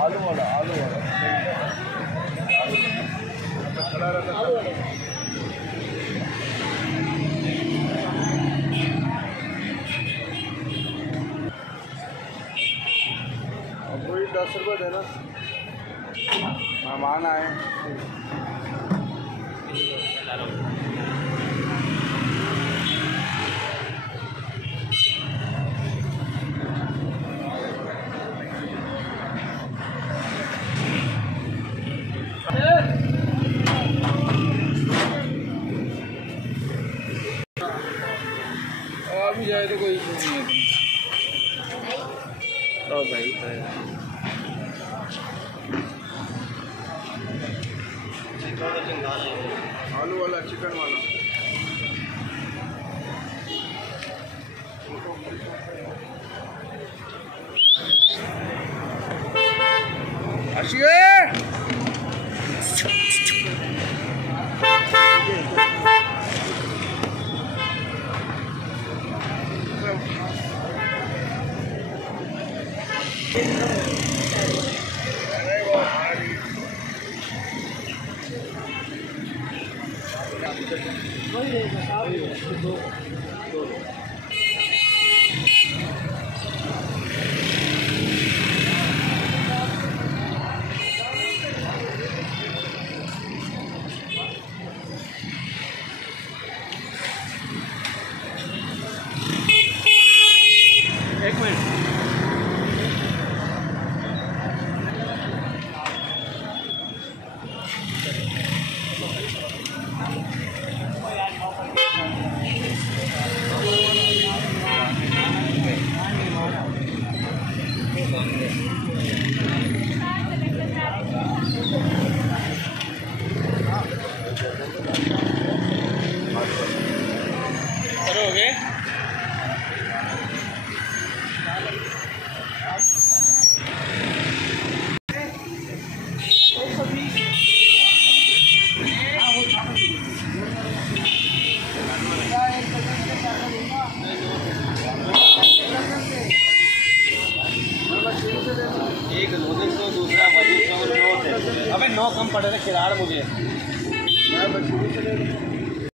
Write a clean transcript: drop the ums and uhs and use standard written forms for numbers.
आलू वाला वही 10 रुपये देना, मेहमान आए। अभी जाए तो कोई नहीं है। तो भाई आलू वाला, चिकन वाला। आशिए करोगे? एक लोदिक तो दूसरा वजीर तो 9 थे। अबे 9 कम पड़े थे किराड़ मुझे। मैं